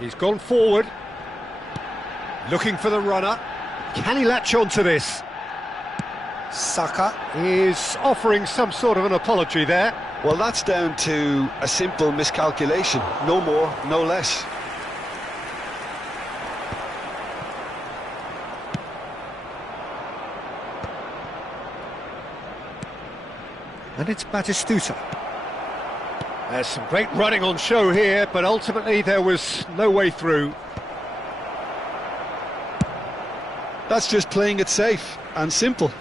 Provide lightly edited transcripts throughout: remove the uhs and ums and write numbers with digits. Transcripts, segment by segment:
He's gone forward, looking for the runner. Can he latch on to this? Saka is offering some sort of an apology there. Well, that's down to a simple miscalculation. No more, no less. And it's Batistuta. There's some great running on show here, but ultimately there was no way through. That's just playing it safe and simple.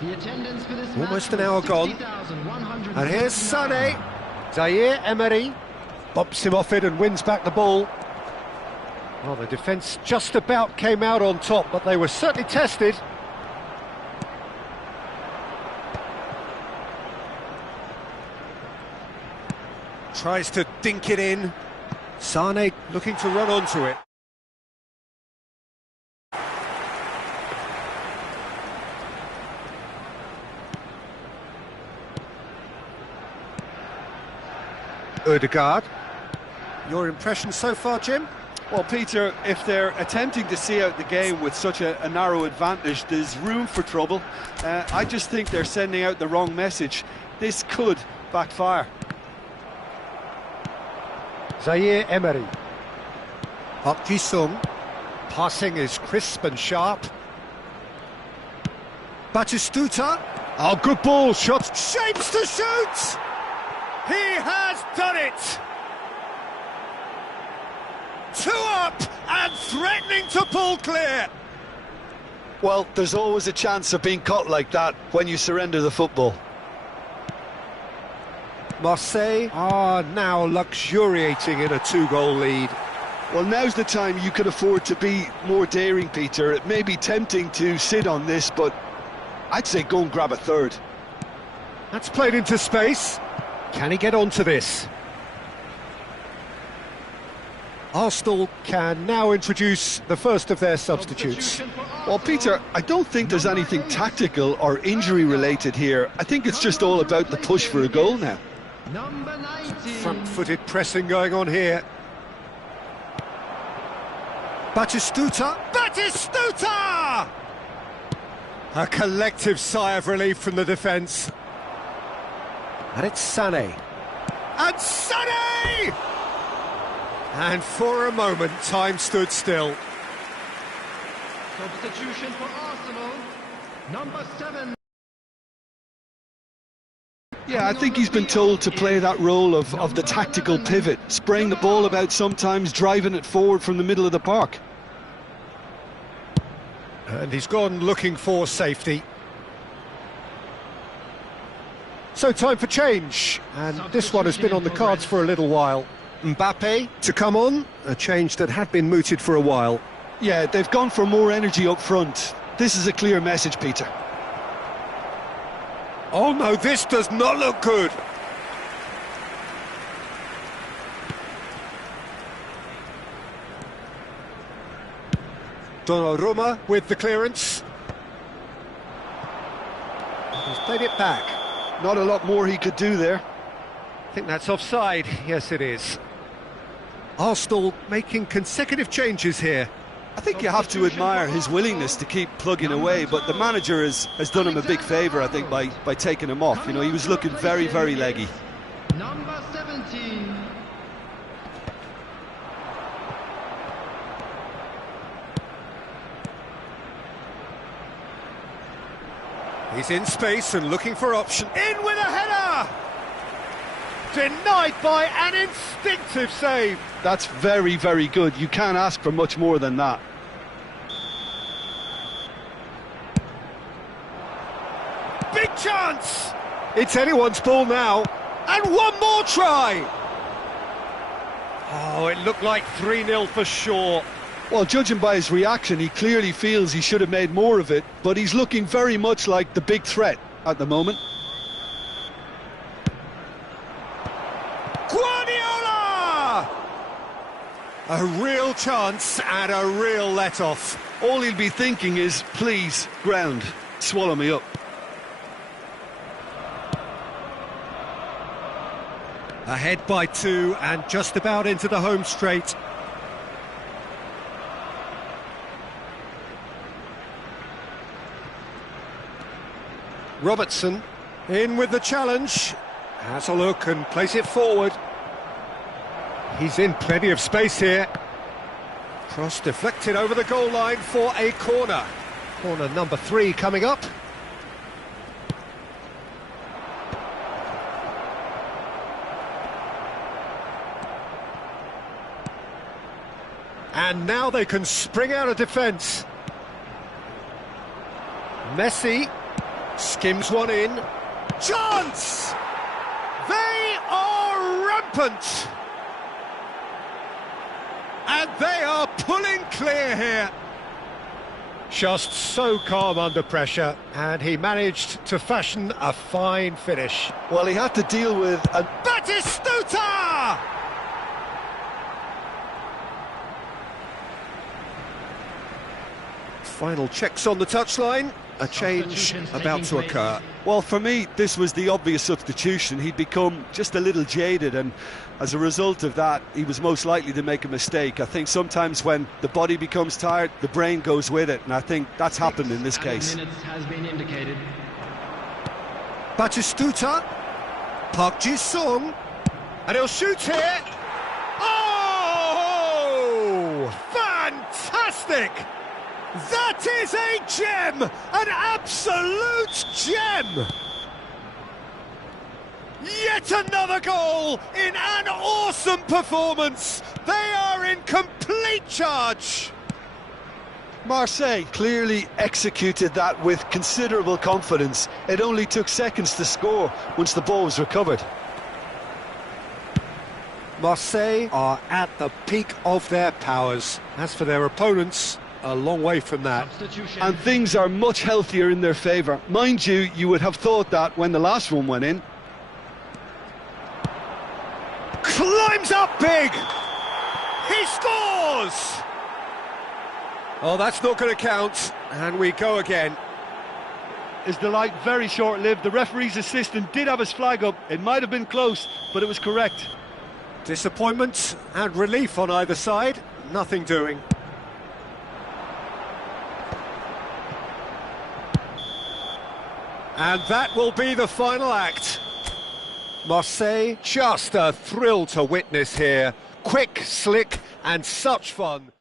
The attendance for this Almost an hour gone. And here's Sané. Zaire Emery bumps him off it and wins back the ball. Well, the defence just about came out on top, but they were certainly tested. Tries to dink it in. Sané looking to run onto it. Ødegaard. Your impression so far, Jim? Well, Peter, if they're attempting to see out the game with such a narrow advantage, there's room for trouble. I just think they're sending out the wrong message. This could backfire. Zaire Emery. Park Ji-sung. Passing is crisp and sharp. Batistuta. Oh, good ball, shot. Shapes to shoot! He has done it! 2 up and threatening to pull clear. Well, there's always a chance of being caught like that when you surrender the football. Marseille are now luxuriating in a 2-goal lead. Well, now's the time you can afford to be more daring, Peter. It may be tempting to sit on this, but I'd say go and grab a third. That's played into space. Can he get onto this? Arsenal can now introduce the first of their substitutes. Well, Peter, I don't think there's anything tactical or injury-related here. I think it's just all about the push for a goal now. Number 19. Front-footed pressing going on here. Batistuta! Batistuta! A collective sigh of relief from the defence. And it's Sané. And Sané! And for a moment, time stood still. Substitution for Arsenal. Number 7. Yeah, I think he's been told to play that role of the tactical pivot, spraying the ball about sometimes, driving it forward from the middle of the park. And he's gone looking for safety. So time for change, and this one has been on the cards for a little while. Mbappe to come on, a change that had been mooted for a while. Yeah, they've gone for more energy up front. This is a clear message, Peter. Oh no, this does not look good. Donnarumma with the clearance. He's played it back. Not a lot more he could do there. I think that's offside. Yes, it is. Arsenal making consecutive changes here. I think you have to admire his willingness to keep plugging away, but the manager has done him a big favour, I think, by taking him off. You know, he was looking very, very leggy. Number 17. He's in space and looking for option. In with a header! Denied by an instinctive save. That's very, very good. You can't ask for much more than that. Big chance! It's anyone's ball now. And one more try! Oh, it looked like 3-0 for sure. Well, judging by his reaction, he clearly feels he should have made more of it, but he's looking very much like the big threat at the moment. Guardiola! A real chance and a real let-off. All he'll be thinking is, please, ground, swallow me up. Ahead by 2 and just about into the home straight. Robertson in with the challenge. Has a look and plays it forward. He's in plenty of space here. Cross deflected over the goal line for a corner. Corner number 3 coming up. And now they can spring out of defence. Messi skims one in. Chance! They are rampant! And they are pulling clear here. Just so calm under pressure, and he managed to fashion a fine finish. Well, he had to deal with a... Batistuta! Final checks on the touchline. A change about to occur. Well, for me, this was the obvious substitution. He'd become just a little jaded, and as a result of that, he was most likely to make a mistake. I think sometimes when the body becomes tired, the brain goes with it, and I think that's happened in this case. Minutes has been indicated. Batistuta, Park Ji-sung, and he'll shoot here. Oh! Fantastic! That is a gem! An absolute gem! Yet another goal in an awesome performance! They are in complete charge! Marseille clearly executed that with considerable confidence. It only took seconds to score once the ball was recovered. Marseille are at the peak of their powers. As for their opponents, a long way from that. And things are much healthier in their favour. Mind you, you would have thought that when the last one went in. Climbs up big! He scores! Oh, that's not going to count. And we go again. His delight very short-lived. The referee's assistant did have his flag up. It might have been close, but it was correct. Disappointment and relief on either side. Nothing doing. And that will be the final act. Marseille, just a thrill to witness here. Quick, slick, and such fun.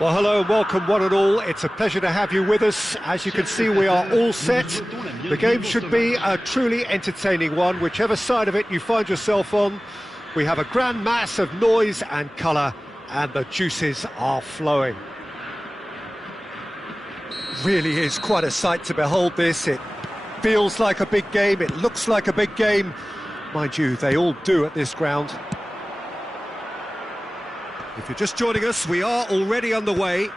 Well, hello and welcome one and all. It's a pleasure to have you with us. As you can see, we are all set. The game should be a truly entertaining one, whichever side of it you find yourself on. We have a grand mass of noise and colour, and the juices are flowing. Really is quite a sight to behold this. It feels like a big game, it looks like a big game. Mind you, they all do at this ground. If you're just joining us, we are already underway.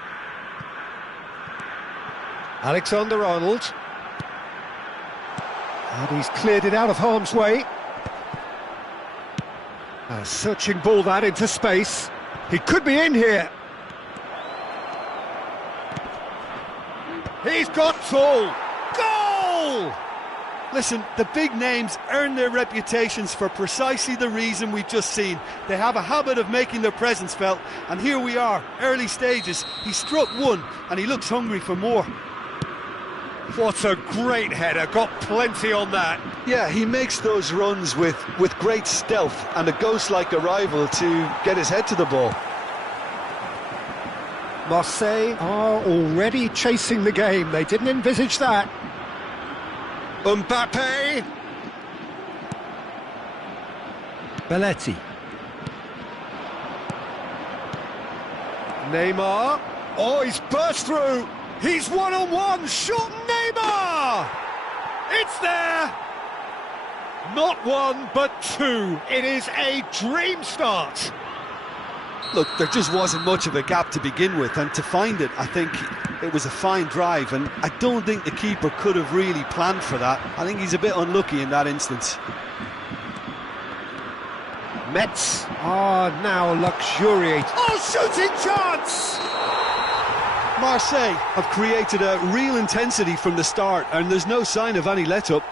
Alexander-Arnold. And he's cleared it out of harm's way. A searching ball that into space. He could be in here. He's got full. Goal! Listen, the big names earn their reputations for precisely the reason we've just seen. They have a habit of making their presence felt, and here we are, early stages. He struck one, and he looks hungry for more. What a great header, got plenty on that. Yeah, he makes those runs with great stealth and a ghost-like arrival to get his head to the ball. Marseille are already chasing the game, they didn't envisage that. Mbappe. Belletti. Neymar. Oh, he's burst through. He's one-on-one. Shot Neymar. It's there. Not one, but two. It is a dream start. Look, there just wasn't much of a gap to begin with, and to find it, I think it was a fine drive, and I don't think the keeper could have really planned for that. I think he's a bit unlucky in that instance. Metz are now luxuriating. Oh, shooting chance! Marseille have created a real intensity from the start, and there's no sign of any let-up.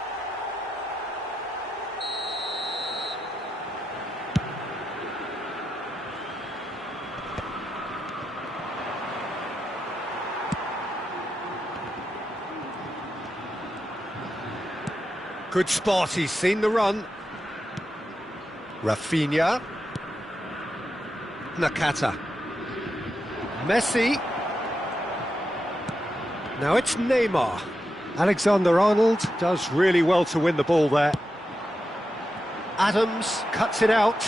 Good spot, he's seen the run. Rafinha. Nakata. Messi. Now it's Neymar. Alexander-Arnold does really well to win the ball there. Adams cuts it out.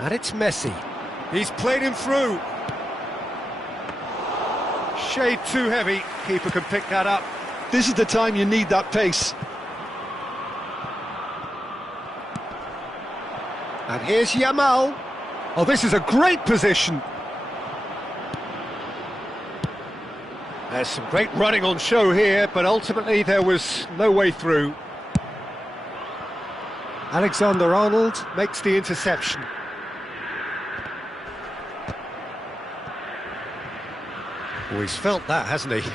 And it's Messi. He's played him through. Shade too heavy. Keeper can pick that up. This is the time you need that pace. And here's Yamal. Oh, this is a great position. There's some great running on show here, but ultimately there was no way through. Alexander-Arnold makes the interception. Oh, he's felt that, hasn't he?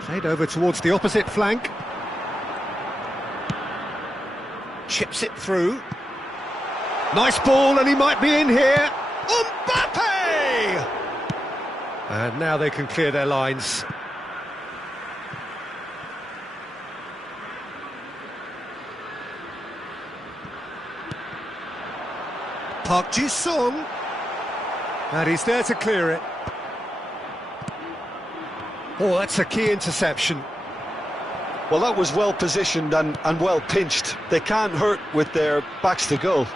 Played over towards the opposite flank. Chips it through. Nice ball, and he might be in here. Mbappe! And now they can clear their lines. Park Ji-sung. And he's there to clear it. Oh, that's a key interception. Well, that was well positioned and well pinched. They can't hurt with their backs to goal.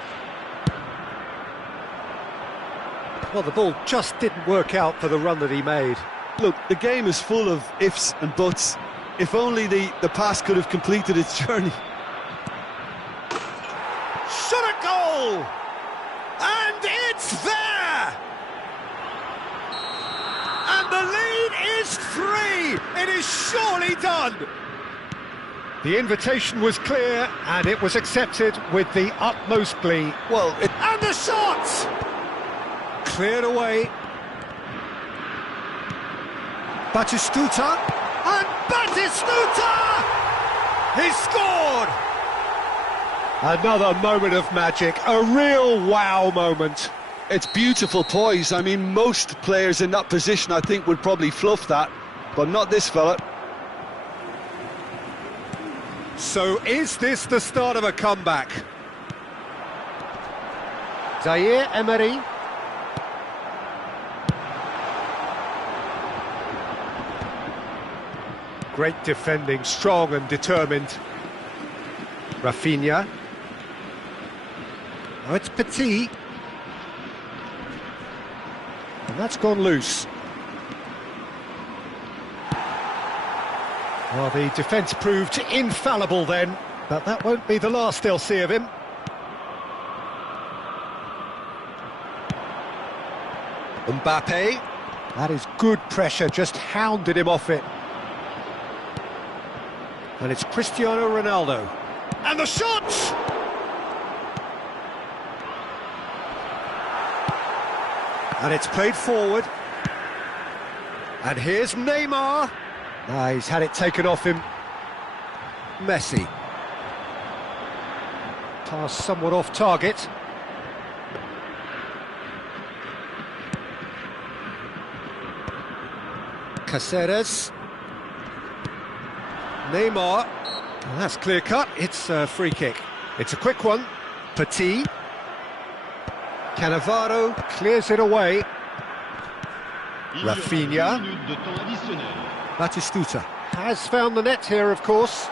Well, the ball just didn't work out for the run that he made. Look, the game is full of ifs and buts. If only the pass could have completed its journey. Shot a goal! And it's there! And the lead is 3! It is surely done! The invitation was clear, and it was accepted with the utmost glee. And the shot! Cleared away. Batistuta, and Batistuta! He scored! Another moment of magic, a real wow moment. It's beautiful poise. I mean, most players in that position, I think, would probably fluff that, but not this fella. So is this the start of a comeback? Zaire Emery. Great defending, strong and determined. Rafinha. Oh, it's Petit. And that's gone loose. Well, the defence proved infallible then, but that won't be the last they'll see of him. Mbappe. That is good pressure, just hounded him off it. And it's Cristiano Ronaldo. And the shot! And it's played forward. And here's Neymar. Ah, he's had it taken off him. Messi. Pass somewhat off target. Caceres. Neymar. Well, that's clear cut. It's a free kick. It's a quick one. Petit. Cannavaro clears it away. Rafinha. Batistuta has found the net here, of course.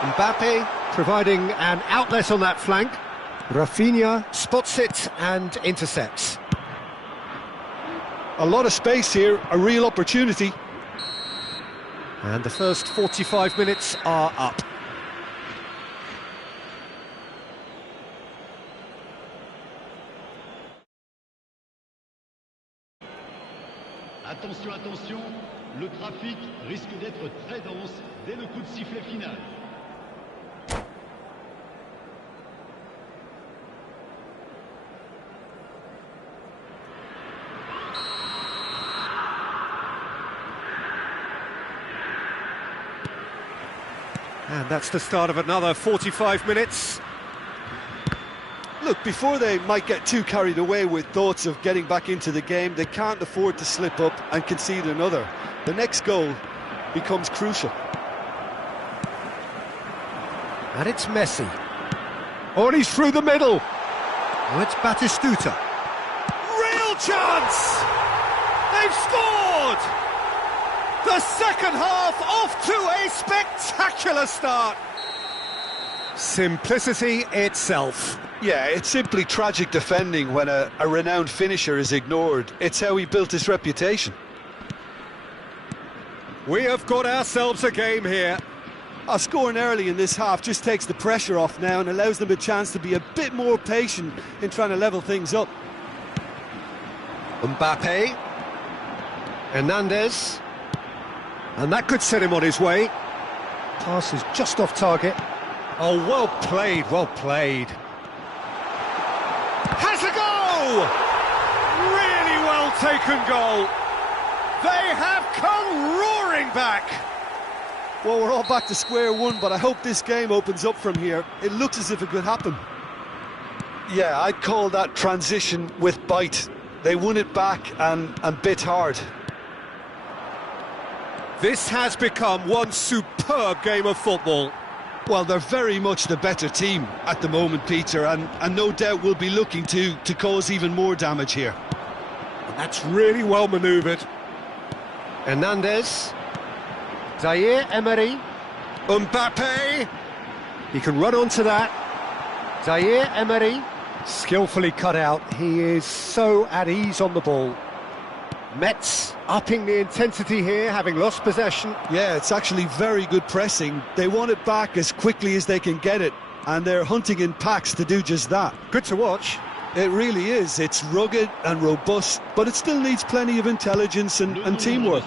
Mbappe providing an outlet on that flank. Rafinha spots it and intercepts. A lot of space here, a real opportunity. And the first 45 minutes are up. Attention, attention, le trafic risque d'être très dense dès le coup de sifflet final. And that's the start of another 45 minutes. Look, before they might get too carried away with thoughts of getting back into the game, they can't afford to slip up and concede another. The next goal becomes crucial. And it's Messi. Oh, and he's through the middle. Oh, it's Batistuta. Real chance! They've scored! The second half off to a spectacular start. Simplicity itself. Yeah, it's simply tragic defending when a renowned finisher is ignored. It's how he built his reputation. We have got ourselves a game here. Scoring early in this half just takes the pressure off now and allows them a chance to be a bit more patient in trying to level things up. Mbappe. Hernandez. And that could set him on his way. Pass is just off target. Oh, well played, well played. Has a goal! Really well taken goal. They have come roaring back. Well, we're all back to square one, but I hope this game opens up from here. It looks as if it could happen. Yeah, I'd call that transition with bite. They won it back and bit hard. This has become one superb game of football. Well, they're very much the better team at the moment, Peter, and no doubt will be looking to cause even more damage here. And that's really well manoeuvred. Hernandez. Zaire Emery. Mbappe. He can run onto that. Zaire Emery. Skillfully cut out. He is so at ease on the ball. Metz upping the intensity here, having lost possession. Yeah, it's actually very good pressing. They want it back as quickly as they can get it, and they're hunting in packs to do just that. Good to watch. It really is. It's rugged and robust, but it still needs plenty of intelligence and teamwork.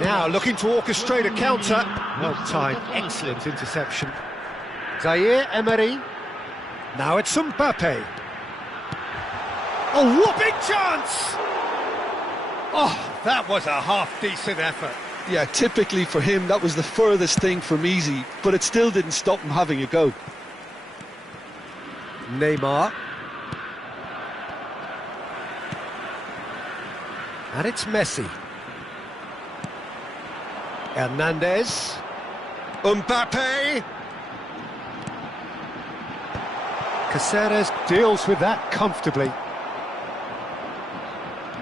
Now looking to orchestrate a counter. Well timed, excellent interception. Zaire Emery. Now it's Mbappe. Oh, what big chance! Oh, that was a half-decent effort. Yeah, typically for him, that was the furthest thing from easy, but it still didn't stop him having a go. Neymar. And it's Messi. Hernandez. Mbappe. Caceres deals with that comfortably.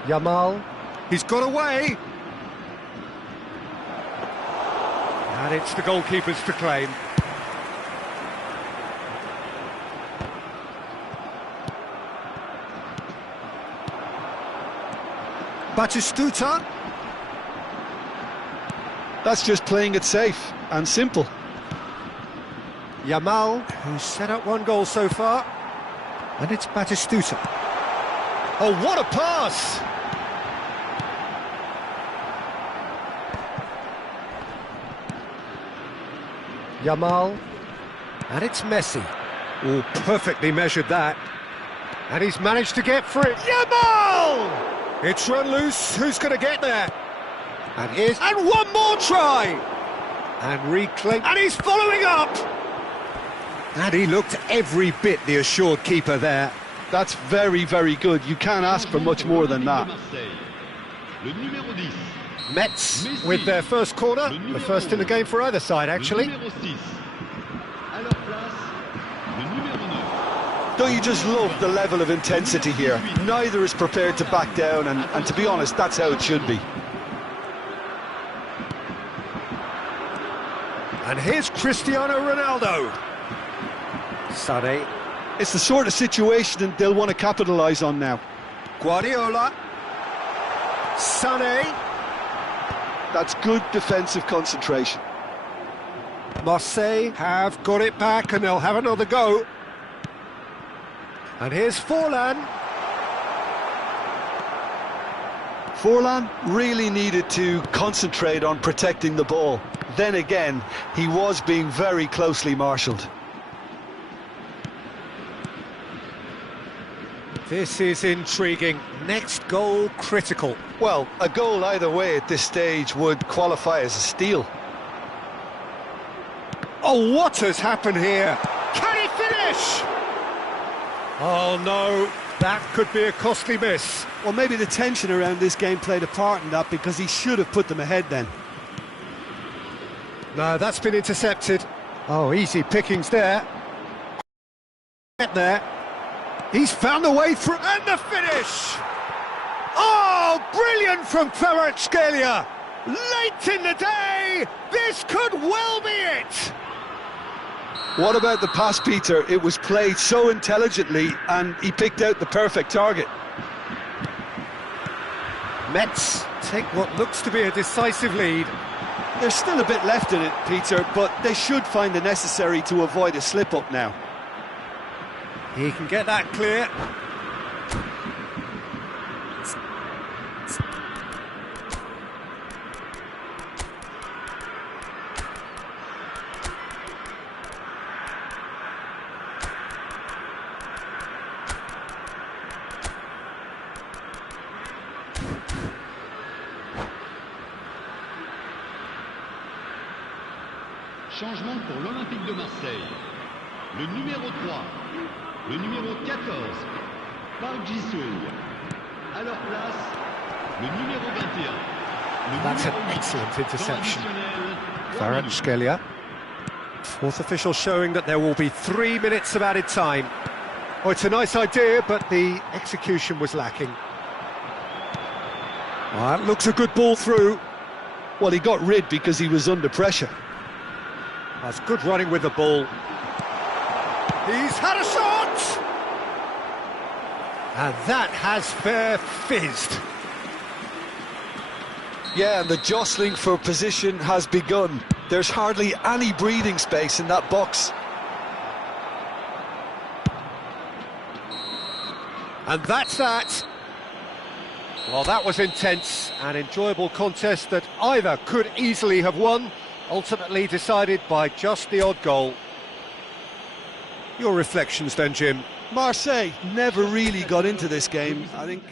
Yamal, he's got away. And it's the goalkeepers to claim. Batistuta. That's just playing it safe and simple. Yamal, who's set up one goal so far. And it's Batistuta. Oh, what a pass! Yamal. And it's Messi. Oh, perfectly measured that. And he's managed to get free. Yamal! It's run loose. Who's going to get there? And one more try! And reclaim. And he's following up! And he looked every bit the assured keeper there. That's very, very good. You can't ask for much more than that. Metz with their first corner, the first in the game for either side, actually. Don't you just love the level of intensity here? Neither is prepared to back down, and to be honest, that's how it should be. And here's Cristiano Ronaldo. Sané. It's the sort of situation they'll want to capitalise on now. Guardiola. Sané. That's good defensive concentration. Marseille have got it back and they'll have another go. And here's Forlan. Forlan really needed to concentrate on protecting the ball. Then again, he was being very closely marshalled. This is intriguing. Next goal critical. Well, a goal either way at this stage would qualify as a steal. Oh, what has happened here? Can he finish? Oh no, that could be a costly miss. Well, maybe the tension around this game played a part in that, because he should have put them ahead then. No, that's been intercepted. Oh, easy pickings there. Get there. He's found a way through, and the finish! Oh, brilliant from Kvaratskhelia! Late in the day, this could well be it! What about the pass, Peter? It was played so intelligently, and he picked out the perfect target. Metz take what looks to be a decisive lead. There's still a bit left in it, Peter, but they should find the necessary to avoid a slip-up now. He can get that clear. Changement pour l'Olympique de Marseille. Le numéro 3, le numéro 14, Park Ji-sung. À leur place, le numéro 21. That's an excellent interception. Kvaratskhelia. Fourth official showing that there will be 3 minutes of added time. Oh, it's a nice idea, but the execution was lacking. Oh, that looks a good ball through. Well, he got rid because he was under pressure. That's good running with the ball. He's had a shot! And that has fair fizzed. Yeah, and the jostling for position has begun. There's hardly any breathing space in that box. And that's that. Well, that was intense, an enjoyable contest that either could easily have won, ultimately decided by just the odd goal. Your reflections then, Jim? Marseille never really got into this game. I think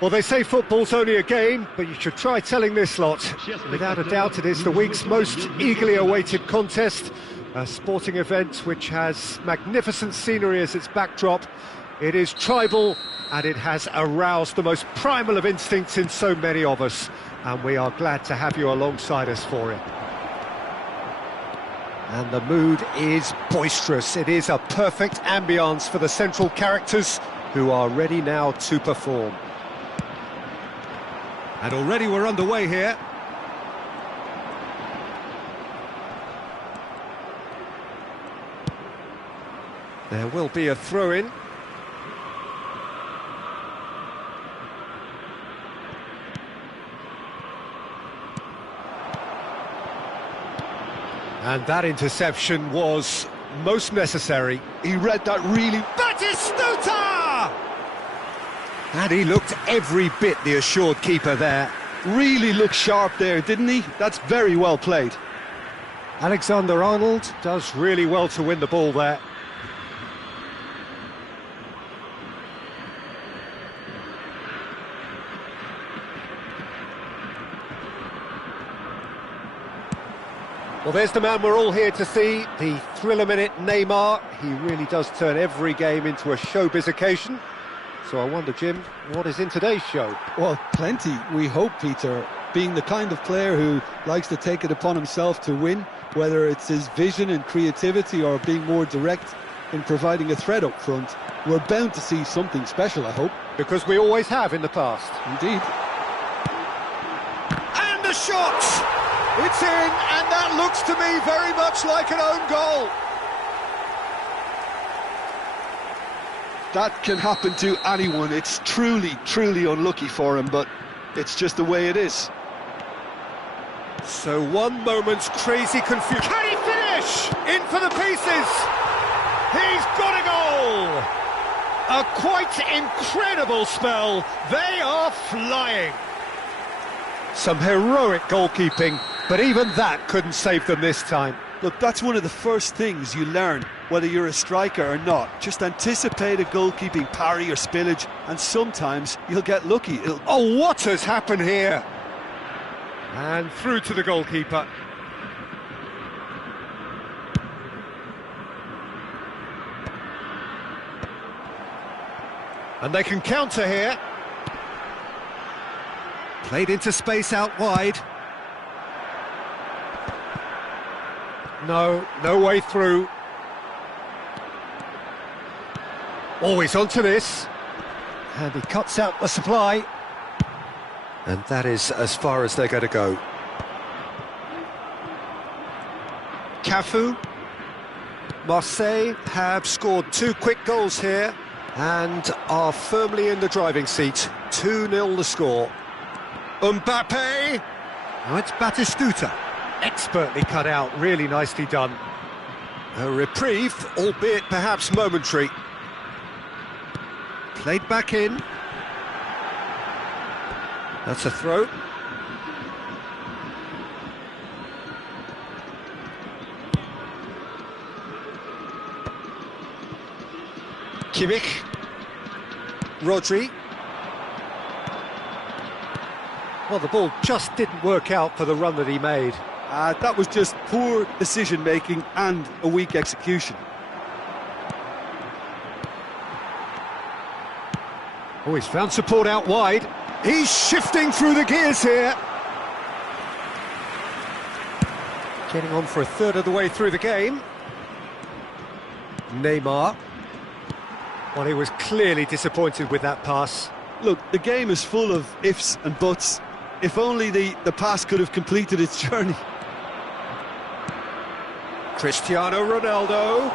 Well, they say football's only a game, but you should try telling this lot. Without a doubt, it is the week's most eagerly awaited contest, a sporting event which has magnificent scenery as its backdrop. It is tribal, and it has aroused the most primal of instincts in so many of us, and we are glad to have you alongside us for it. And the mood is boisterous. It is a perfect ambience for the central characters, who are ready now to perform. And already we're underway here. There will be a throw-in. And that interception was most necessary. He read that really... Batistuta! And he looked every bit the assured keeper there. Really looked sharp there, didn't he? That's very well played. Alexander-Arnold does really well to win the ball there. Well, there's the man we're all here to see, the thriller-minute Neymar. He really does turn every game into a showbiz occasion. So I wonder, Jim, what is in today's show? Well, plenty, we hope, Peter. Being the kind of player who likes to take it upon himself to win, whether it's his vision and creativity or being more direct in providing a threat up front, we're bound to see something special, I hope. Because we always have in the past. Indeed. And the shot! It's in, and that looks to me very much like an own goal. That can happen to anyone. It's truly, truly unlucky for him, but it's just the way it is. So one moment's crazy confusion. Can he finish? In for the pieces. He's got a goal. A quite incredible spell. They are flying. Some heroic goalkeeping, but even that couldn't save them this time. Look, that's one of the first things you learn, whether you're a striker or not. Just anticipate a goalkeeping parry or spillage, and sometimes you'll get lucky. Oh, what has happened here? And through to the goalkeeper. And they can counter here. Played into space out wide. No way through. Always onto this. And he cuts out the supply. And that is as far as they're going to go. Cafu. Marseille have scored 2 quick goals here and are firmly in the driving seat. 2-0 the score. Mbappe. Now it's Batistuta. Expertly cut out, really nicely done. A reprieve, albeit perhaps momentary. Played back in. That's a throw. Kimmich. Rodri. Well, the ball just didn't work out for the run that he made. That was just poor decision-making and a weak execution. Oh, he's found support out wide. He's shifting through the gears here. Getting on for a third of the way through the game. Neymar. Well, he was clearly disappointed with that pass. Look, the game is full of ifs and buts. If only the pass could have completed its journey. Cristiano Ronaldo.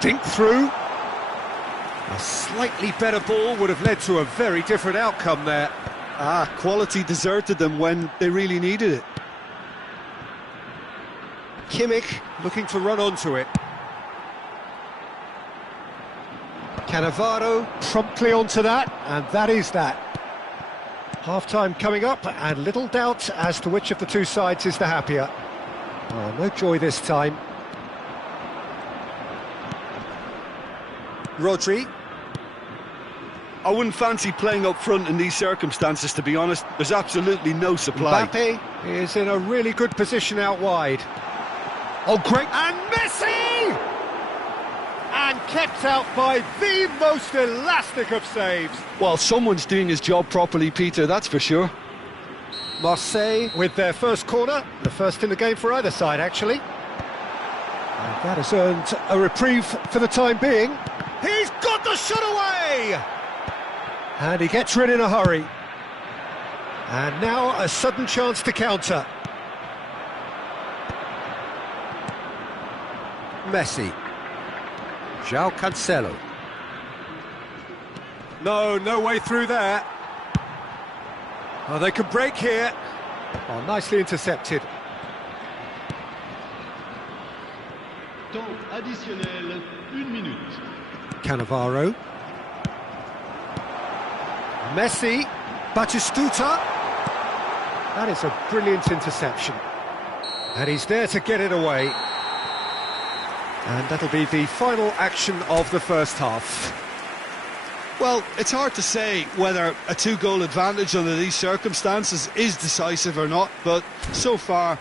Think through. A slightly better ball would have led to a very different outcome there. Quality deserted them when they really needed it. Kimmich looking to run onto it. Cannavaro promptly onto that, and that is that. Half-time coming up, and little doubt as to which of the two sides is the happier. Oh, no joy this time. Rodri. I wouldn't fancy playing up front in these circumstances, to be honest. There's absolutely no supply. Mbappe is in a really good position out wide. Oh, great. And Messi! And kept out by the most elastic of saves. Well, someone's doing his job properly, Peter, that's for sure. Marseille with their first corner, the first in the game for either side, actually. And that has earned a reprieve for the time being. He's got the shot away! And he gets rid in a hurry. And now a sudden chance to counter. Messi. João Cancelo. No way through there. Oh, they could break here. Oh, nicely intercepted. Temps additionnel, 1 minute. Cannavaro. Messi. Batistuta. That is a brilliant interception. And he's there to get it away. And that'll be the final action of the first half. Well, it's hard to say whether a two-goal advantage under these circumstances is decisive or not, but so far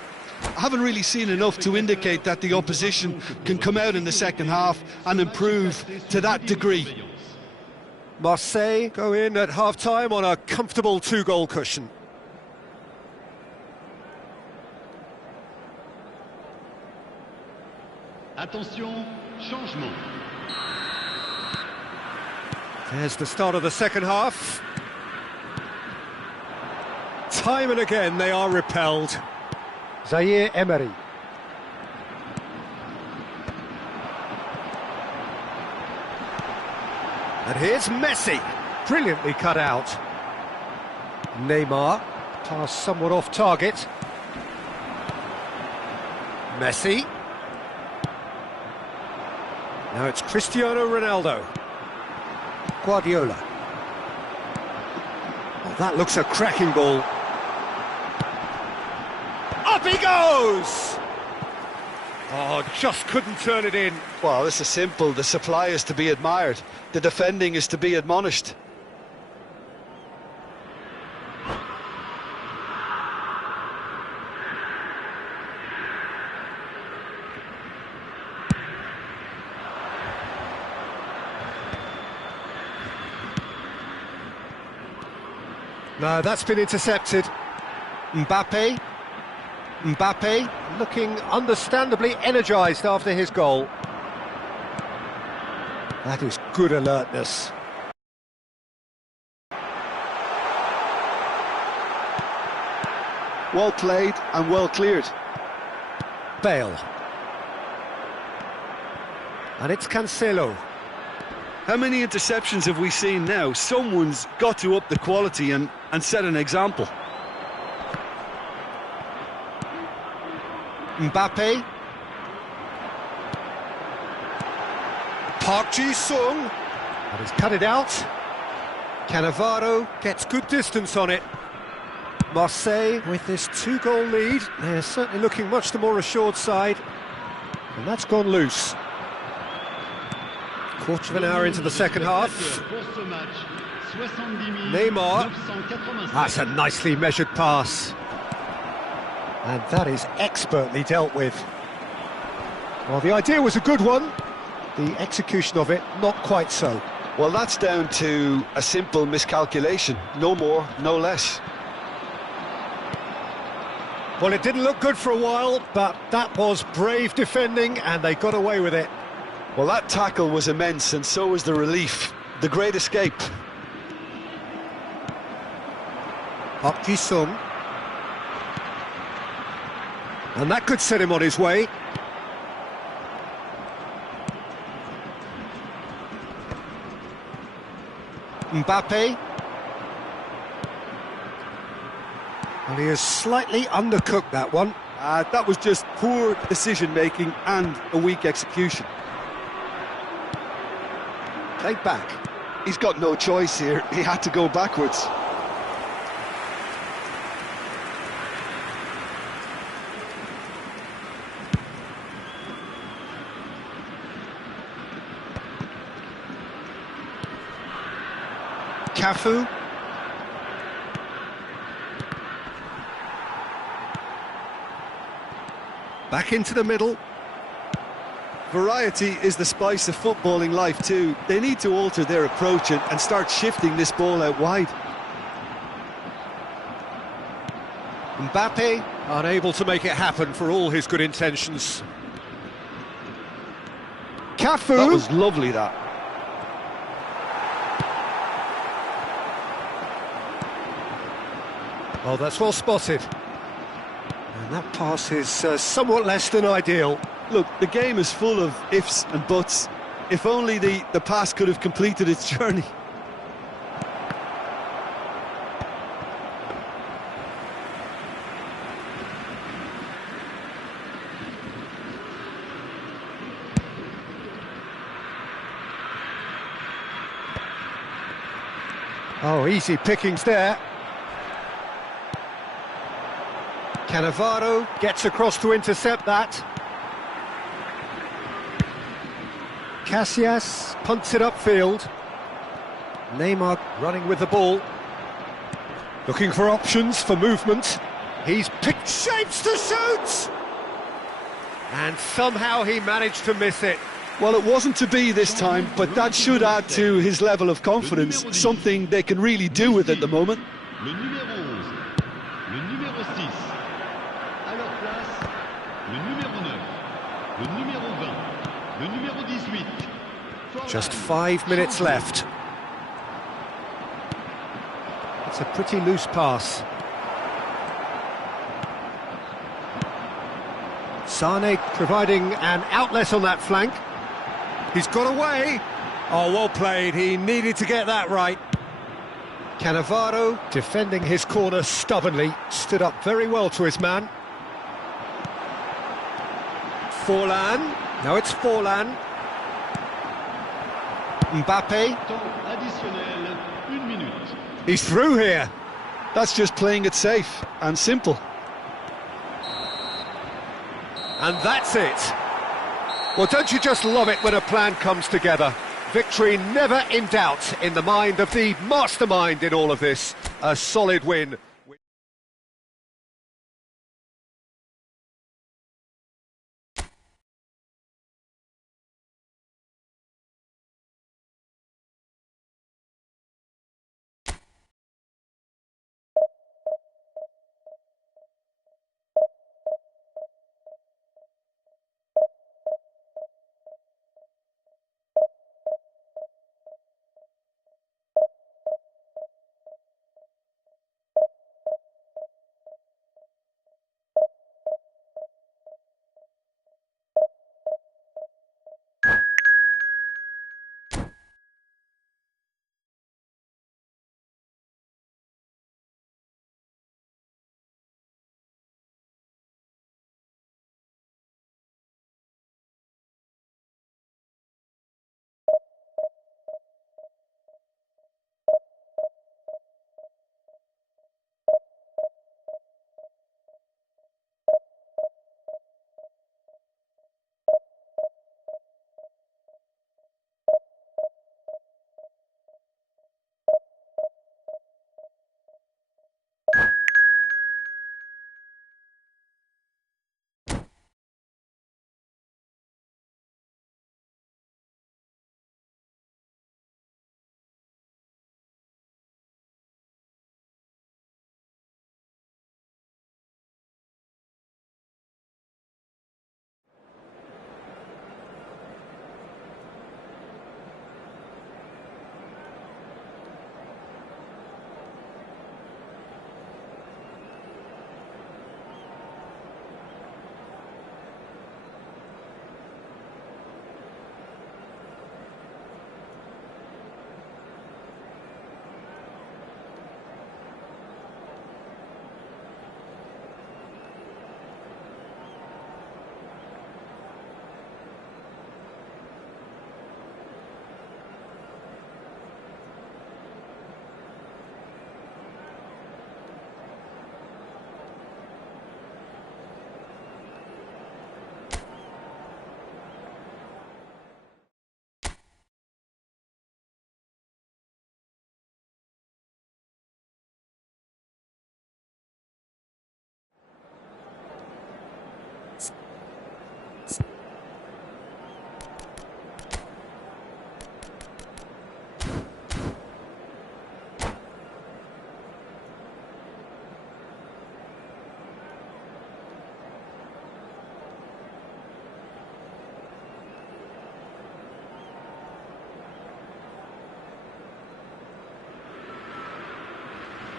I haven't really seen enough to indicate that the opposition can come out in the second half and improve to that degree. Marseille go in at half-time on a comfortable two-goal cushion. Attention, changement. There's the start of the second half. Time and again they are repelled. Zaire Emery. And here's Messi. Brilliantly cut out. Neymar. Pass somewhat off target. Messi. Now it's Cristiano Ronaldo. Guardiola. Oh, that looks a cracking ball. Up he goes! Oh, just couldn't turn it in. Well, this is simple. The supply is to be admired. The defending is to be admonished. No, that's been intercepted. Mbappe looking understandably energised after his goal. That is good alertness. Well played and well cleared. Bale. And it's Cancelo. How many interceptions have we seen now? Someone's got to up the quality and set an example. Mbappe. Park Ji-sung. And he's cut it out. Cannavaro gets good distance on it. Marseille with this two-goal lead. They're certainly looking much the more assured side. And that's gone loose. Quarter of an hour into the second half. Neymar. That's a nicely measured pass. And that is expertly dealt with. Well, the idea was a good one. The execution of it, not quite so. Well, that's down to a simple miscalculation. No more, no less. Well, it didn't look good for a while, but that was brave defending, and they got away with it. Well, that tackle was immense, and so was the relief. The great escape. Park Ji-sung. And that could set him on his way. Mbappe. And he has slightly undercooked that one. That was just poor decision-making and a weak execution. Played back. He's got no choice here. He had to go backwards. Cafu. Back into the middle. Variety is the spice of footballing life too. They need to alter their approach and start shifting this ball out wide. Mbappe, unable to make it happen for all his good intentions. Cafu. That was lovely, that. Oh, that's well spotted. And that pass is somewhat less than ideal. Look, the game is full of ifs and buts. If only the pass could have completed its journey. Oh, easy pickings there. Cannavaro gets across to intercept that. Casillas punts it upfield. Neymar running with the ball. Looking for options for movement. He's picked shapes to shoot! And somehow he managed to miss it. Well, it wasn't to be this time, but that should add to his level of confidence, something they can really do with at the moment. Le numéro 11, le numéro 6. À leur place, le numéro 9, le numéro 20, le numéro 18. Just 5 minutes left. It's a pretty loose pass. Sane providing an outlet on that flank. He's got away. Oh, well played. He needed to get that right. Cannavaro defending his corner stubbornly. Stood up very well to his man. Forlan. Now it's Forlan. Mbappe. Temps additionnel, 1 minute. He's through here. That's just playing it safe and simple. And that's it. Well, don't you just love it when a plan comes together? Victory never in doubt in the mind of the mastermind in all of this. A solid win.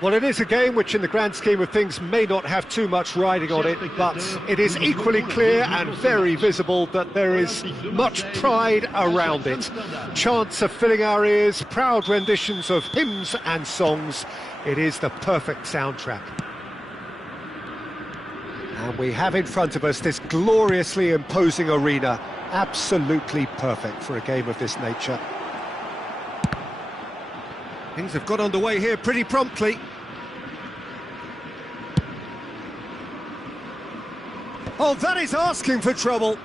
Well, it is a game which in the grand scheme of things may not have too much riding on it, but it is equally clear and very visible that there is much pride around it. Chants are filling our ears, proud renditions of hymns and songs. It is the perfect soundtrack. And we have in front of us this gloriously imposing arena, absolutely perfect for a game of this nature. Things have got underway here pretty promptly. Oh, that is asking for trouble.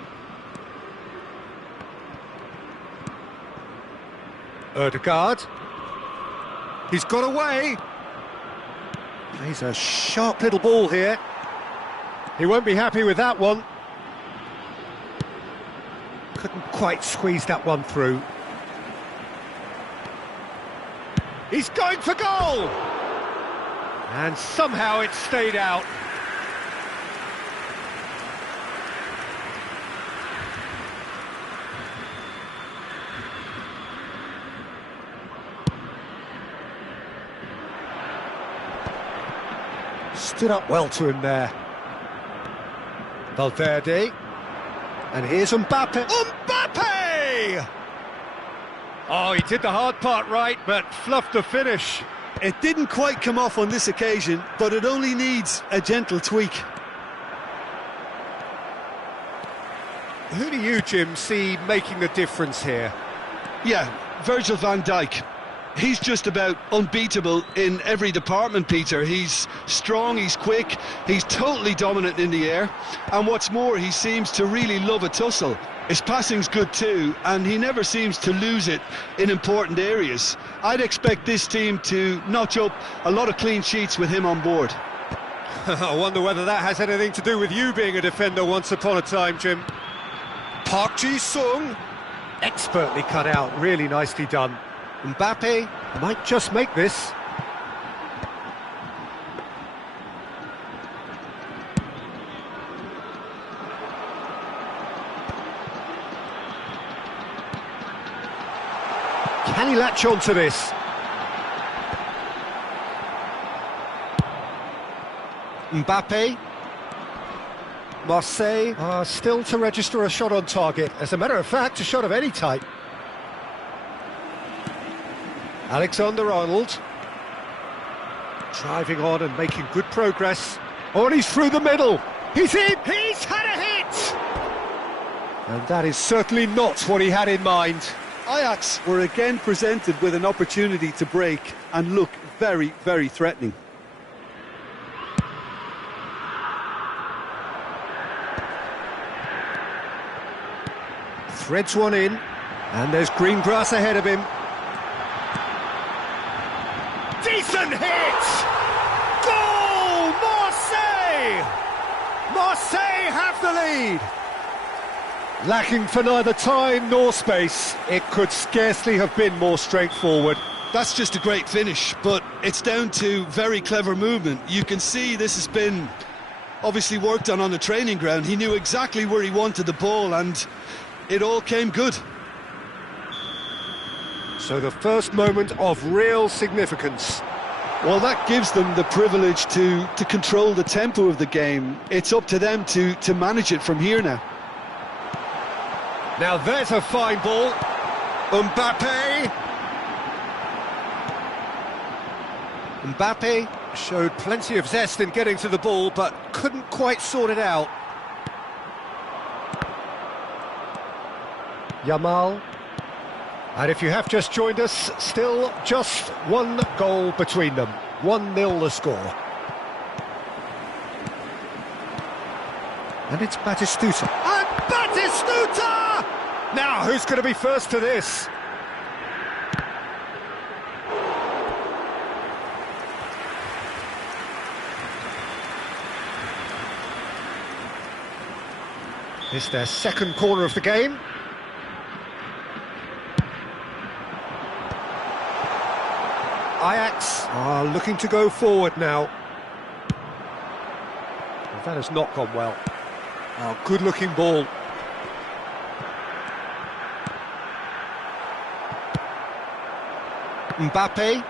Ødegaard. He's got away. Plays a sharp little ball here. He won't be happy with that one. Couldn't quite squeeze that one through. He's going for goal! And somehow it stayed out. Stood up well to him there. Valverde. And here's Mbappe. Mbappe! Oh, he did the hard part right, but fluffed the finish. It didn't quite come off on this occasion, but it only needs a gentle tweak. Who do you, Jim, see making the difference here? Yeah, Virgil van Dijk. He's just about unbeatable in every department, Peter. He's strong, he's quick, he's totally dominant in the air, and what's more, he seems to really love a tussle. His passing's good too, and he never seems to lose it in important areas. I'd expect this team to notch up a lot of clean sheets with him on board. I wonder whether that has anything to do with you being a defender once upon a time, Jim. Park Ji-sung, expertly cut out, really nicely done. Mbappe might just make this. Can he latch on to this? Mbappe. Marseille are still to register a shot on target. As a matter of fact, a shot of any type. Alexander-Arnold. Driving on and making good progress. Oh, and he's through the middle. He's in! He's had a hit! And that is certainly not what he had in mind. Ajax were again presented with an opportunity to break and look very, very threatening. Threads one in, and there's green grass ahead of him. Decent hit! Goal! Marseille! Marseille have the lead! Lacking for neither time nor space, it could scarcely have been more straightforward. That's just a great finish, but it's down to very clever movement. You can see this has been obviously worked on the training ground. He knew exactly where he wanted the ball, and it all came good. So the first moment of real significance. Well, that gives them the privilege to control the tempo of the game. It's up to them to manage it from here now. Now there's a fine ball. Mbappe. Mbappe showed plenty of zest in getting to the ball, but couldn't quite sort it out. Yamal. And if you have just joined us, still just one goal between them. 1-0 the score. And it's Batistuta. And Batistuta! Now, who's going to be first to this? It's their second corner of the game. Ajax are looking to go forward now. Well, that has not gone well. Oh, good-looking ball. Mbappe.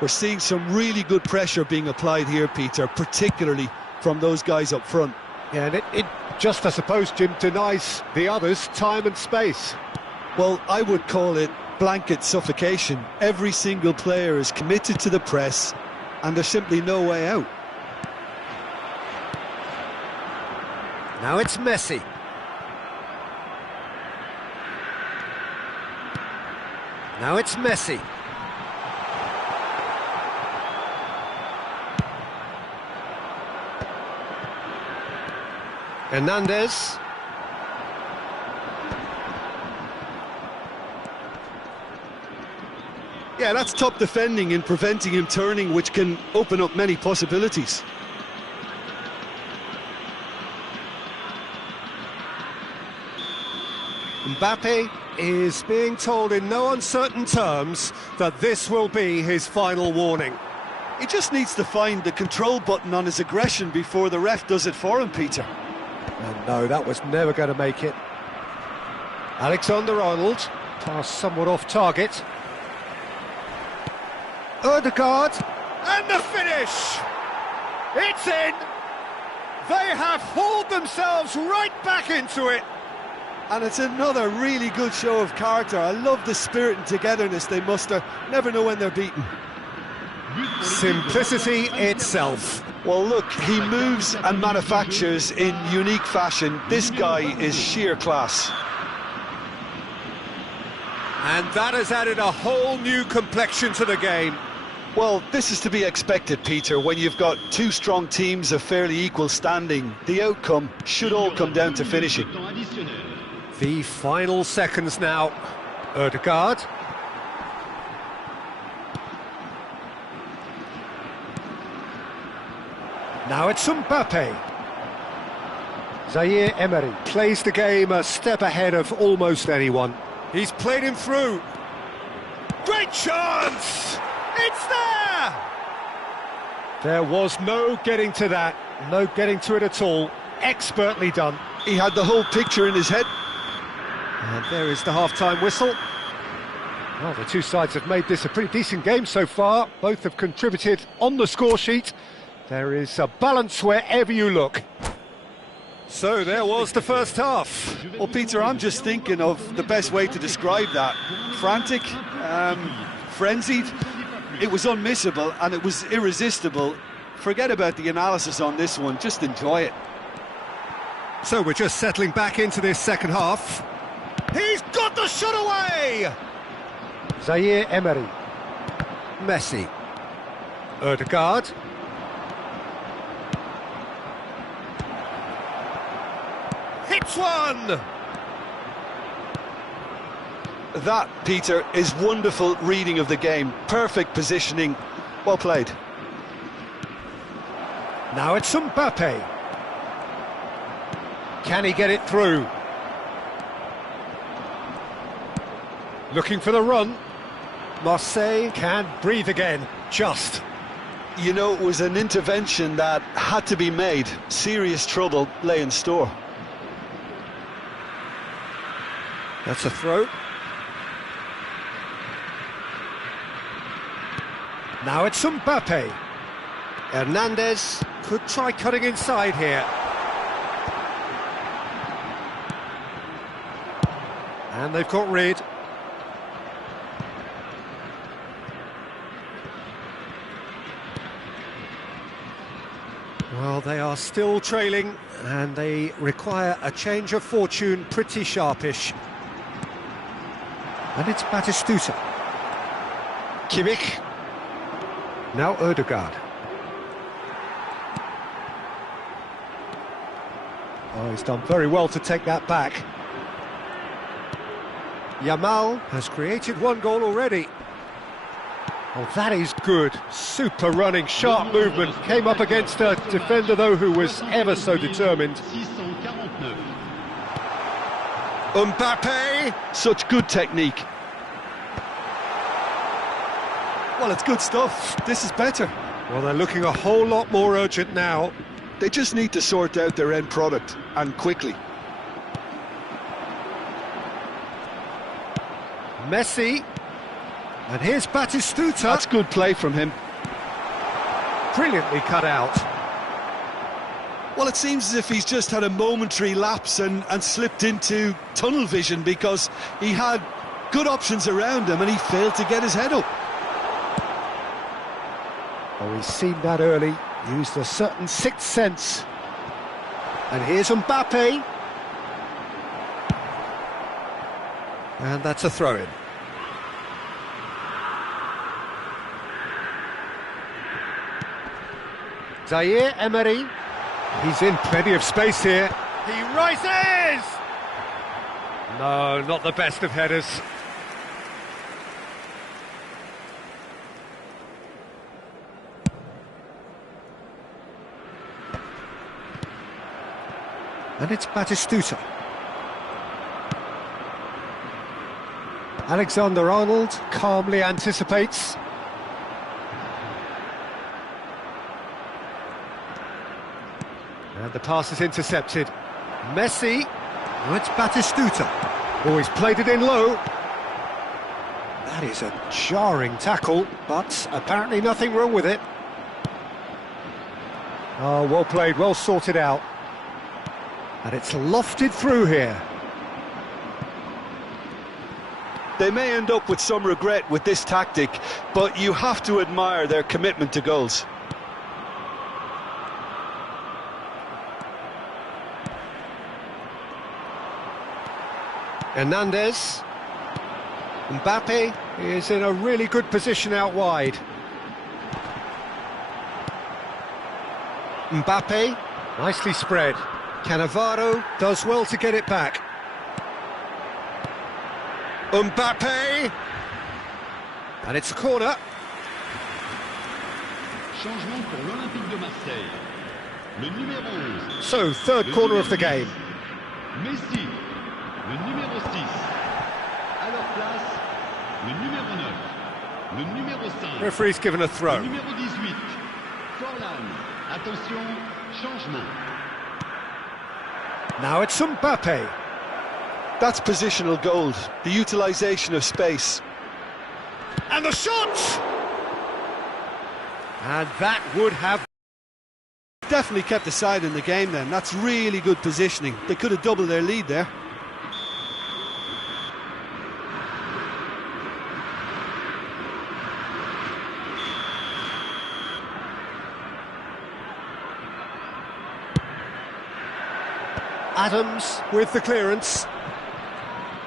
We're seeing some really good pressure being applied here, Peter, particularly from those guys up front. Yeah, and it just, I suppose, Jim, denies the others time and space. Well, I would call it blanket suffocation. Every single player is committed to the press, and there's simply no way out. Now it's Messi. Now it's Messi. Hernandez. Yeah, that's top defending in preventing him turning, which can open up many possibilities. Mbappe is being told in no uncertain terms that this will be his final warning. He just needs to find the control button on his aggression before the ref does it for him, Peter. And no, that was never going to make it. Alexander-Arnold, pass somewhat off target. Ødegaard, and the finish! It's in! They have hauled themselves right back into it! And it's another really good show of character. I love the spirit and togetherness they muster. Never know when they're beaten. Simplicity itself. Well, look, he moves and manufactures in unique fashion. This guy is sheer class. And that has added a whole new complexion to the game. Well, this is to be expected, Peter. When you've got two strong teams of fairly equal standing, the outcome should all come down to finishing. The final seconds now. Ødegaard. Now it's Mbappe. Zaire Emery plays the game a step ahead of almost anyone. He's played him through. Great chance! It's there! There was no getting to that. No getting to it at all. Expertly done. He had the whole picture in his head. And there is the half-time whistle. Well, the two sides have made this a pretty decent game so far. Both have contributed on the score sheet. There is a balance wherever you look. So there was the first half. Well, Peter, I'm just thinking of the best way to describe that. Frantic, frenzied. It was unmissable and it was irresistible. Forget about the analysis on this one, just enjoy it. So we're just settling back into this second half. He's got the shot away! Zaire Emery. Messi. Ødegaard. Hits one! That, Peter, is wonderful reading of the game. Perfect positioning. Well played. Now it's Mbappe. Can he get it through? Looking for the run. Marseille can breathe again. Just. You know, it was an intervention that had to be made. Serious trouble lay in store. That's a throw. Now it's Mbappe. Hernandez could try cutting inside here. And they've got rid. Well, they are still trailing, and they require a change of fortune pretty sharpish. And it's Batistuta. Kimmich. Now Ødegaard. Oh, he's done very well to take that back. Yamal has created one goal already. Oh, that is good. Super running, sharp movement. Came up against a defender, though, who was ever so determined. Mbappe! Such good technique. Well, it's good stuff. This is better. Well, they're looking a whole lot more urgent now. They just need to sort out their end product, and quickly. Messi. And here's Batistuta. That's good play from him. Brilliantly cut out. Well, it seems as if he's just had a momentary lapse and slipped into tunnel vision, because he had good options around him and he failed to get his head up. Oh, he's seen that early, used a certain sixth sense. And here's Mbappe. And that's a throw-in. Zaire Emery. He's in plenty of space here. He rises! No, not the best of headers. And it's Batistuta. Alexander-Arnold calmly anticipates. And the pass is intercepted. Messi. Now it's Batistuta. Oh, he's played it in low. That is a jarring tackle, but apparently nothing wrong with it. Oh, well played, well sorted out. And it's lofted through here. They may end up with some regret with this tactic, but you have to admire their commitment to goals. Hernandez. Mbappe is in a really good position out wide. Mbappe, nicely spread. Cannavaro does well to get it back. Mbappe! And it's a corner. Changement pour l'Olympique de Marseille. Le numéro 11. So, third corner of the game. Messi, le numéro 6. À leur place, le numéro 9. Le numéro 5. Referee's given a Le throw. numéro 18. Forlan. Attention, changement. Now it's Mbappe. That's positional gold, the utilisation of space. And the shot! And that would have... Definitely kept the side in the game then. That's really good positioning. They could have doubled their lead there. Adams with the clearance.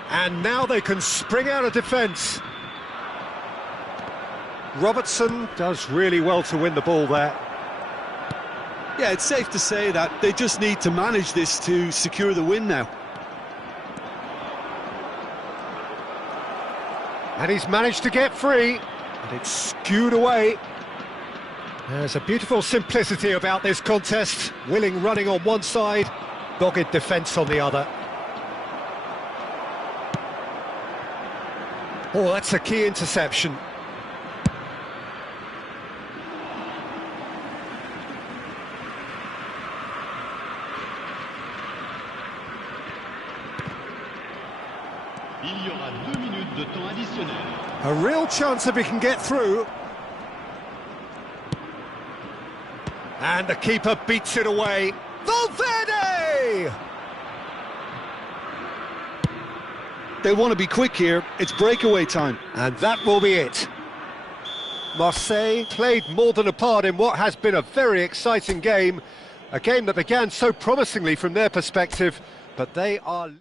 And now they can spring out of defence. Robertson does really well to win the ball there. Yeah, it's safe to say that they just need to manage this to secure the win now. And he's managed to get free. And it's skewed away. There's a beautiful simplicity about this contest. Willing running on one side, dogged defence on the other. Oh, that's a key interception. Il y aura 2 minutes de temps additionnel. A real chance if he can get through. And the keeper beats it away. Valverde! They want to be quick here. It's breakaway time. And that will be it. Marseille played more than a part in what has been a very exciting game. A game that began so promisingly from their perspective, but they are...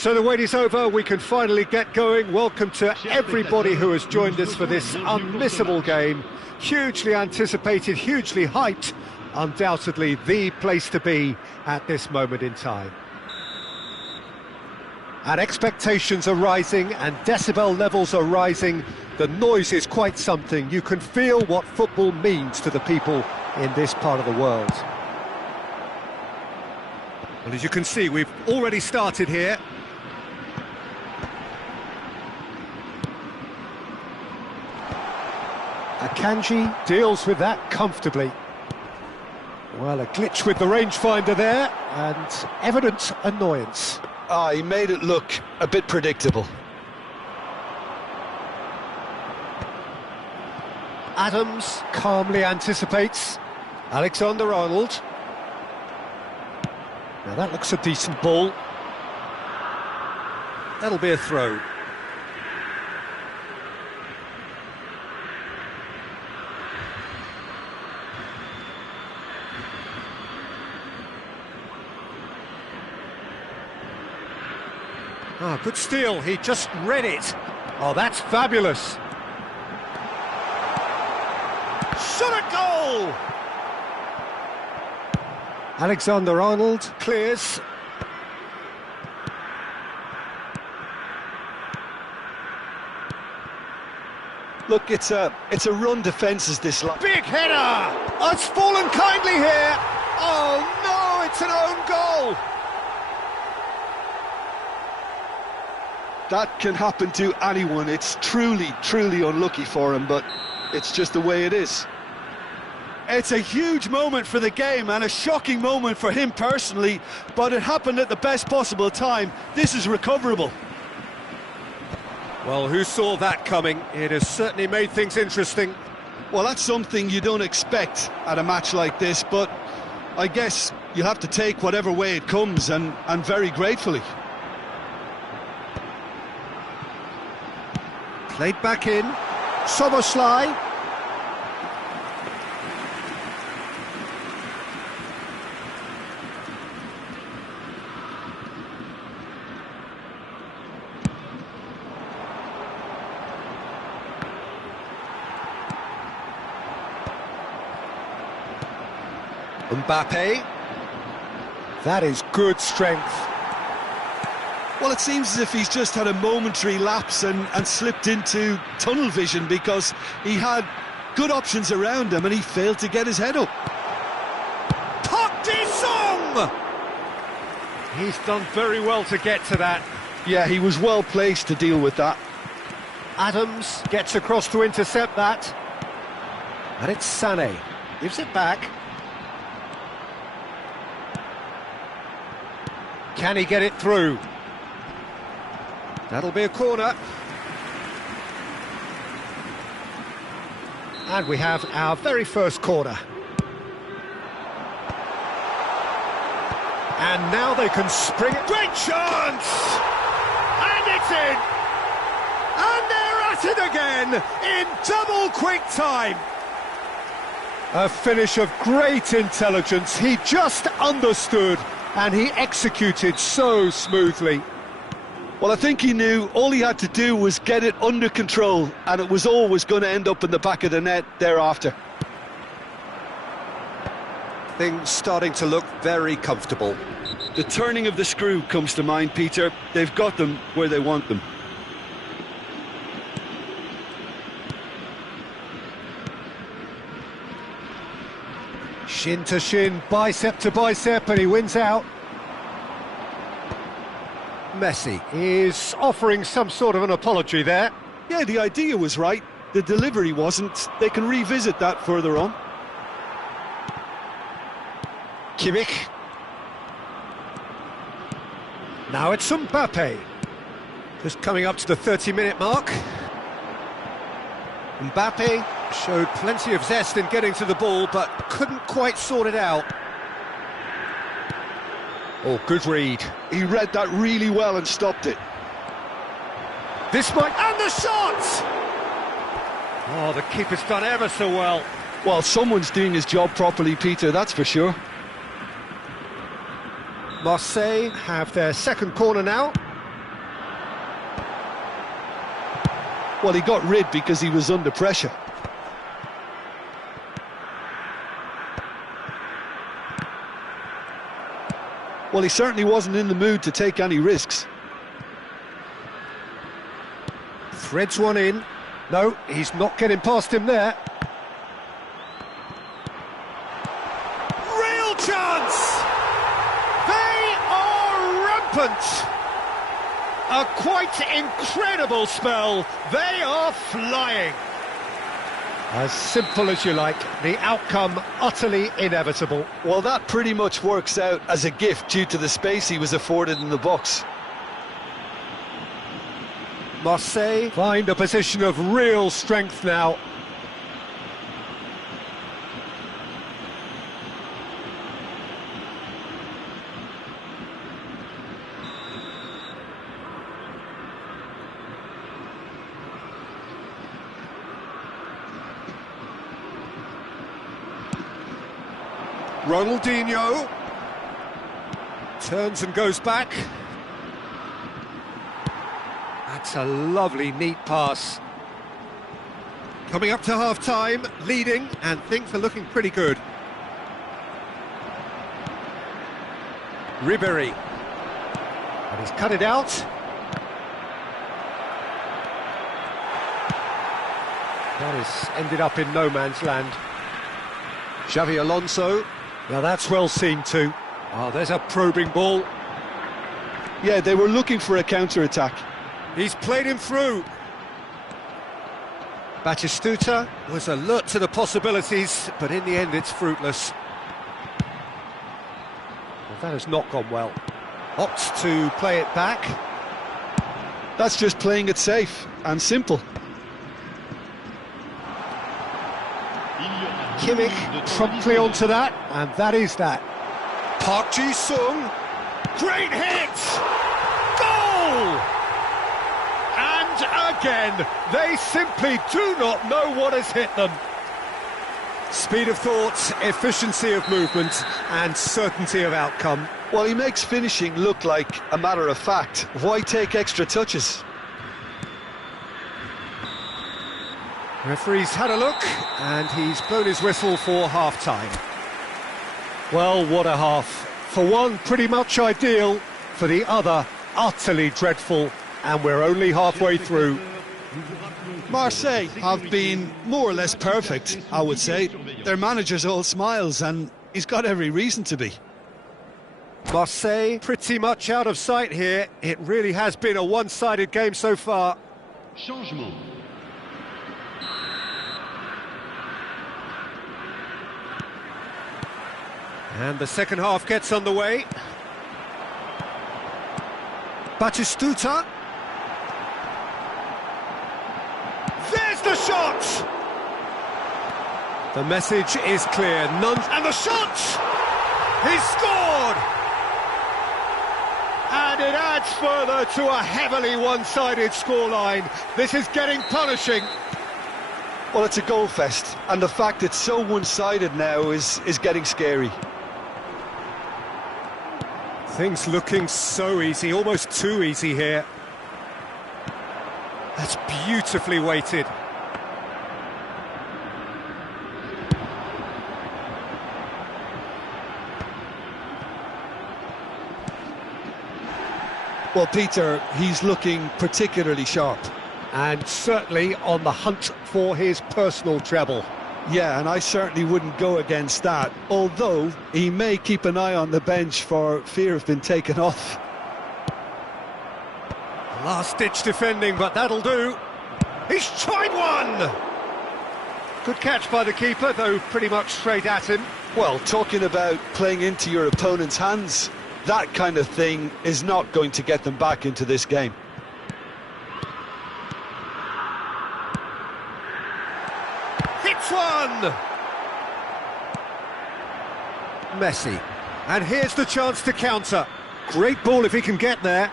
So the wait is over, we can finally get going. Welcome to everybody who has joined us for this unmissable game. Hugely anticipated, hugely hyped, undoubtedly the place to be at this moment in time. And expectations are rising and decibel levels are rising. The noise is quite something. You can feel what football means to the people in this part of the world. Well, as you can see, we've already started here. Akanji deals with that comfortably. Well, a glitch with the rangefinder there, and evident annoyance. He made it look a bit predictable. Adams calmly anticipates. Alexander-Arnold. Now that looks a decent ball. That'll be a throw. Oh, good steal, he just read it. Oh, that's fabulous. Shot at goal! Alexander-Arnold clears. Look, it's a run defence is this line. Big header! Oh, it's fallen kindly here. Oh no, it's an own goal. That can happen to anyone. It's truly, truly unlucky for him, but it's just the way it is. It's a huge moment for the game and a shocking moment for him personally, but it happened at the best possible time. This is recoverable. Well, who saw that coming? It has certainly made things interesting. Well, that's something you don't expect at a match like this, but I guess you have to take whatever way it comes, and very gratefully. Played back in. Soboslai. Mbappe. That is good strength. Well, it seems as if he's just had a momentary lapse and slipped into tunnel vision, because he had good options around him and he failed to get his head up. Park Ji-sung! He's done very well to get to that. Yeah, he was well placed to deal with that. Adams gets across to intercept that. And it's Sané. Gives it back. Can he get it through? That'll be a corner. And we have our very first corner. And now they can spring it. Great chance! And it's in! And they're at it again in double quick time. A finish of great intelligence. He just understood and he executed so smoothly. Well, I think he knew all he had to do was get it under control, and it was always going to end up in the back of the net thereafter. Things starting to look very comfortable. The turning of the screw comes to mind, Peter. They've got them where they want them. Shin to shin, bicep to bicep, and he wins out. Messi is offering some sort of an apology there. Yeah, the idea was right. The delivery wasn't. They can revisit that further on. Kimmich. Now it's Mbappe. Just coming up to the 30-minute mark. Mbappe showed plenty of zest in getting to the ball, but couldn't quite sort it out. Oh, good read. He read that really well and stopped it. This might... And the shot! Oh, the keeper's done ever so well. Well, someone's doing his job properly, Peter, that's for sure. Marseille have their second corner now. Well, he got rid because he was under pressure. Well, he certainly wasn't in the mood to take any risks. Threads one in. No, he's not getting past him there. Real chance! They are rampant! A quite incredible spell. They are flying. As simple as you like, the outcome utterly inevitable. Well, that pretty much works out as a gift due to the space he was afforded in the box. Marseille find a position of real strength now. Ronaldinho turns and goes back. That's a lovely, neat pass. Coming up to half-time, leading, and things are looking pretty good. Ribéry. And he's cut it out. That has ended up in no man's land. Xavi Alonso. Now that's well seen too. Oh, there's a probing ball. Yeah, they were looking for a counter-attack. He's played him through. Batistuta was alert to the possibilities, but in the end it's fruitless. Well, that has not gone well. Opts to play it back. That's just playing it safe and simple. Kimmich promptly onto that, and that is that. Park Ji-sung, great hit! Goal! And again, they simply do not know what has hit them. Speed of thought, efficiency of movement, and certainty of outcome. Well, he makes finishing look like a matter of fact. Why take extra touches? Referee's had a look, and he's blown his whistle for half-time. Well, what a half. For one, pretty much ideal. For the other, utterly dreadful. And we're only halfway through. Marseille have been more or less perfect, I would say. Their manager's all smiles, and he's got every reason to be. Marseille pretty much out of sight here. It really has been a one-sided game so far. Changement. And the second half gets underway. Batistuta. There's the shot! The message is clear. And the shot! He's scored! And it adds further to a heavily one-sided scoreline. This is getting punishing. Well, it's a goal fest, and the fact it's so one-sided now is getting scary. Things looking so easy, almost too easy here. That's beautifully weighted. Well, Peter, he's looking particularly sharp. And certainly on the hunt for his personal treble. Yeah, and I certainly wouldn't go against that, although he may keep an eye on the bench for fear of being taken off. Last-ditch defending, but that'll do. He's tried one! Good catch by the keeper, though pretty much straight at him. Well, talking about playing into your opponent's hands, that kind of thing is not going to get them back into this game. Hits one! Messi. And here's the chance to counter. Great ball if he can get there.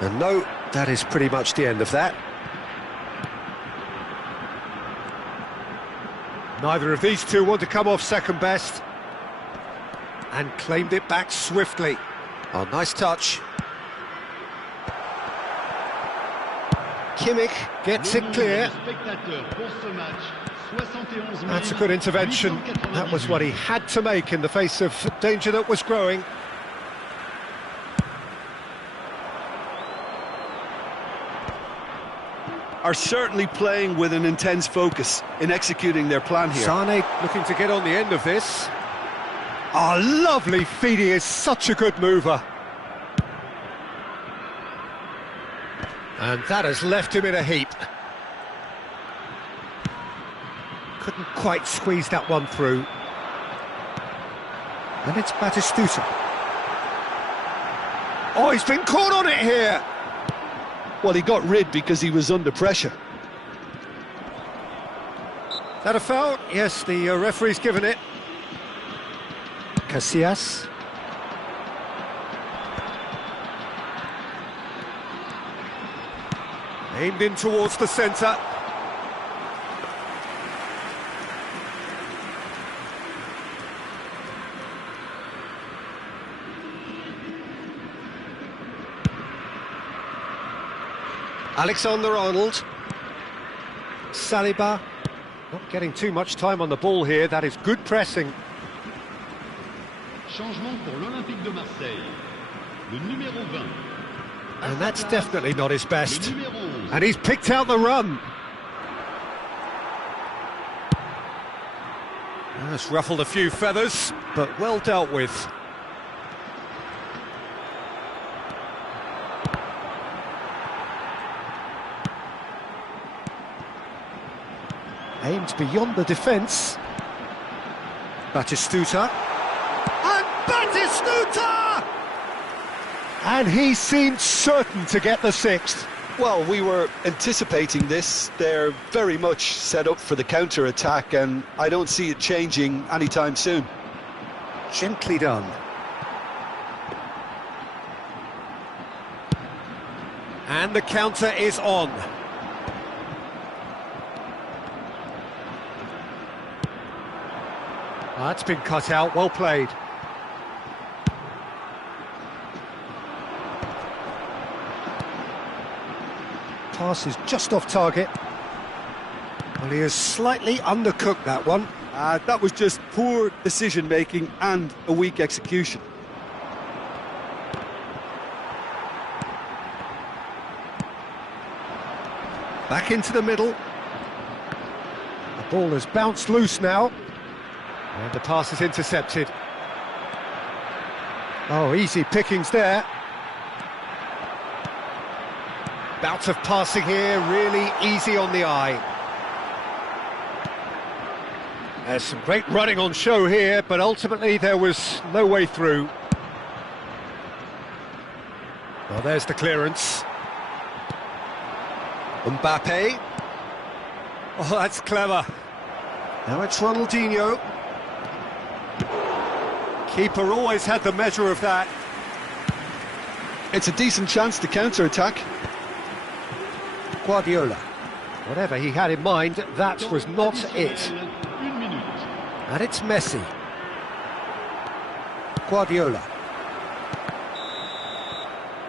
And no, that is pretty much the end of that. Neither of these two want to come off second best. And claimed it back swiftly. Oh, nice touch. Kimmich gets it clear. That's a good intervention. That was what he had to make in the face of danger that was growing. Are certainly playing with an intense focus in executing their plan here. Sane looking to get on the end of this. Oh, lovely feed. He is such a good mover. And that has left him in a heap. Couldn't quite squeeze that one through. And it's Batistuta. Oh, he's been caught on it here. Well, he got rid because he was under pressure. That a foul? Yes, the referee's given it. Casillas. Aimed in towards the centre. Alexander-Arnold. Saliba. Not getting too much time on the ball here. That is good pressing. Changement pour l'Olympique de Marseille. Le numéro 20. And that's definitely not his best. And he's picked out the run. That's ruffled a few feathers, but well dealt with. Aimed beyond the defence. Batistuta. And Batistuta! And he seemed certain to get the sixth. Well, we were anticipating this. They're very much set up for the counter-attack, and I don't see it changing anytime soon. Gently done. And the counter is on. That's been cut out, well played. Pass is just off target. Well, he has slightly undercooked that one. That was just poor decision-making and a weak execution. Back into the middle. The ball has bounced loose now. And the pass is intercepted. Oh, easy pickings there. Bout of passing here, really easy on the eye. There's some great running on show here, but ultimately there was no way through. Well, there's the clearance. Mbappe. Oh, that's clever. Now it's Ronaldinho. Keeper always had the measure of that. It's a decent chance to counter-attack. Guardiola. Whatever he had in mind, that was not it. And it's Messi. Guardiola.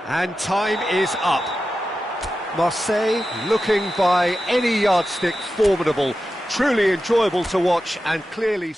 And time is up. Marseille looking by any yardstick formidable. Truly enjoyable to watch and clearly...